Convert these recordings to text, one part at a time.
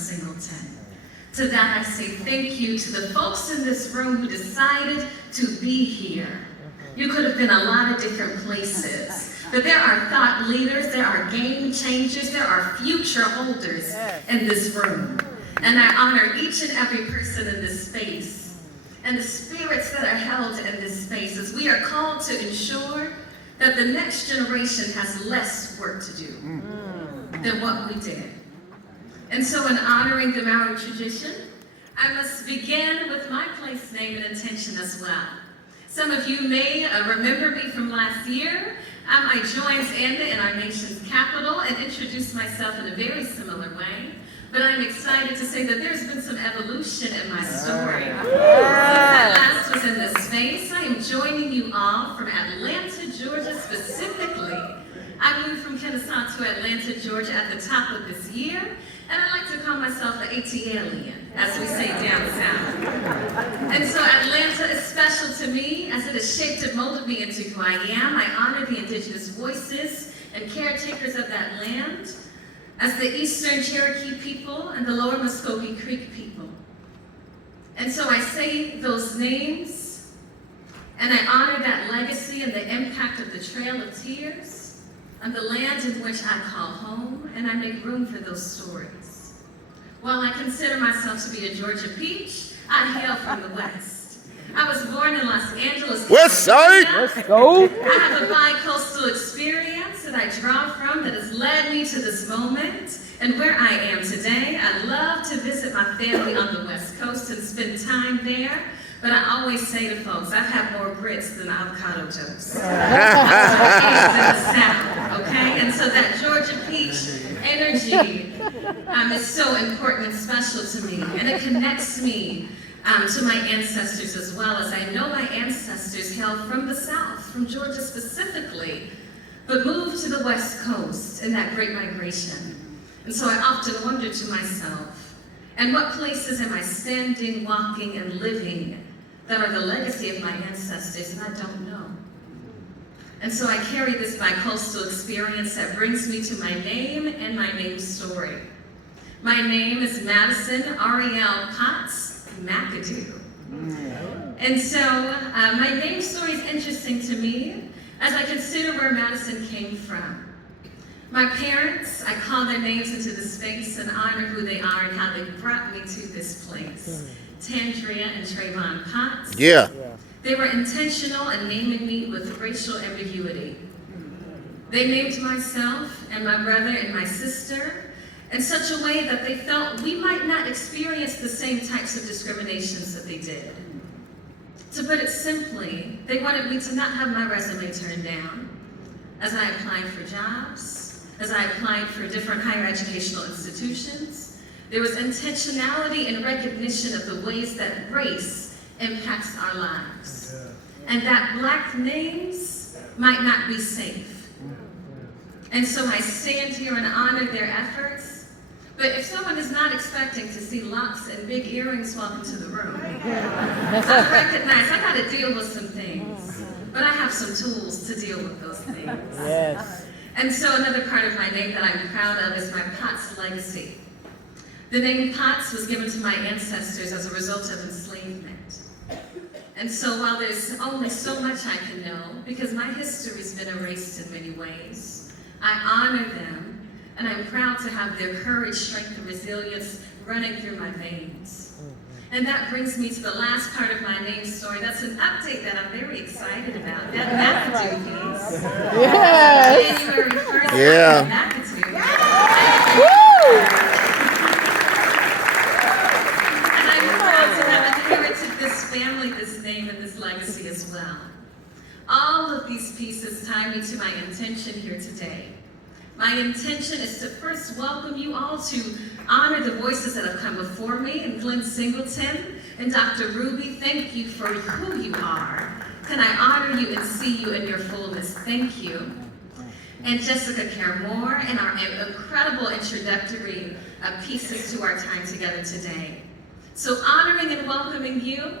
Singleton. To that I say thank you to the folks in this room who decided to be here. You could have been a lot of different places, but there are thought leaders, there are game changers, there are future holders in this room. And I honor each and every person in this space and the spirits that are held in this space as we are called to ensure that the next generation has less work to do than what we did. And so in honoring the Maori tradition, I must begin with my place name and intention as well. Some of you may remember me from last year. I joined Anda in our nation's capital and introduced myself in a very similar way. But I'm excited to say that there's been some evolution in my story. Since I last was in this space, I am joining you all from Atlanta, Georgia specifically. I moved from Kennesaw to Atlanta, Georgia at the top of this year, and I like to call myself an ATLian, as we say down south. And so Atlanta is special to me as it has shaped and molded me into who I am. I honor the indigenous voices and caretakers of that land, as the Eastern Cherokee people and the Lower Muskogee Creek people. And so I say those names, and I honor that legacy and the impact of the Trail of Tears on the land in which I call home, and I make room for those stories. While I consider myself to be a Georgia peach, I hail from the West. I was born in Los Angeles, West Side! Let's go! I have a bi-coastal experience that I draw from that has led me to this moment and where I am today. I love to visit my family on the West Coast and spend time there, but I always say to folks, I've had more grits than avocado toast. I was in the South, okay? And so that Georgia peach energy is so important and special to me, and it connects me to my ancestors as well, as I know my ancestors hailed from the South, from Georgia specifically, but moved to the West Coast in that great migration. And so I often wonder to myself, and what places am I standing, walking, and living that are the legacy of my ancestors, and I don't know. And so I carry this bi-coastal experience that brings me to my name and my name story. My name is Madison Ariel Potts McAdoo. And so my name story is interesting to me as I consider where Madison came from. My parents, I call their names into the space and honor who they are and how they brought me to this place. Tandria and Trayvon Potts. Yeah. They were intentional in naming me with racial ambiguity. They named myself and my brother and my sister in such a way that they felt we might not experience the same types of discriminations that they did. To put it simply, they wanted me to not have my resume turned down as I applied for jobs, as I applied for different higher educational institutions. There was intentionality and recognition of the ways that race impacts our lives, and that Black names might not be safe. And so I stand here and honor their efforts. But if someone is not expecting to see locks and big earrings walk into the room, I recognize I got to deal with some things, but I have some tools to deal with those things. Yes. And so another part of my name that I'm proud of is my Potts legacy. The name Potts was given to my ancestors as a result of enslavement. And so while there's only so much I can know, because my history's been erased in many ways, I honor them. And I'm proud to have their courage, strength, and resilience running through my veins. And that brings me to the last part of my name story. That's an update that I'm very excited about. That McAdoo piece. Yes. January 1st, Yeah. McAdoo. Woo! And I'm proud to have inherited this family, this name, and this legacy as well. All of these pieces tie me to my intention here today. My intention is to first welcome you all to honor the voices that have come before me, and Glenn Singleton and Dr. Ruby, thank you for who you are. Can I honor you and see you in your fullness? Thank you. And Jessica Care-Moore and our incredible introductory pieces to our time together today. So honoring and welcoming you,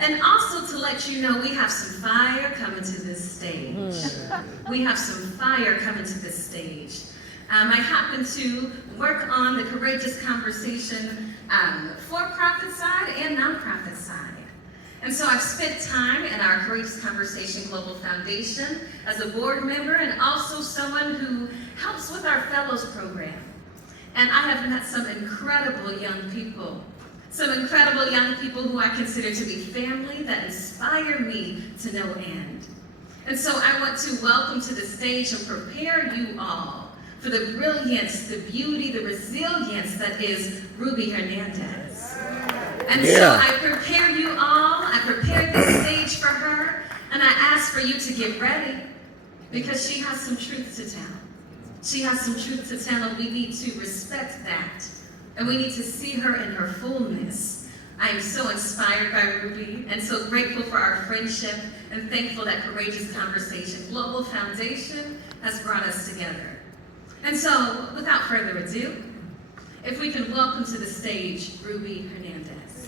and also to let you know we have some fire coming to this stage. We have some fire coming to this stage. I happen to work on the Courageous Conversation for-profit side and nonprofit side. And so I've spent time in our Courageous Conversation Global Foundation as a board member and also someone who helps with our Fellows Program. And I have met some incredible young people who I consider to be family that inspire me to no end. And so I want to welcome to the stage and prepare you all for the brilliance, the beauty, the resilience that is Ruby Hernandez. And so I prepare you all, I prepared the stage for her, and I ask for you to get ready because she has some truth to tell. She has some truth to tell, and we need to respect that. And we need to see her in her fullness. I am so inspired by Ruby and so grateful for our friendship and thankful that Courageous Conversation Global Foundation has brought us together. And so, without further ado, if we can welcome to the stage Ruby Hernandez.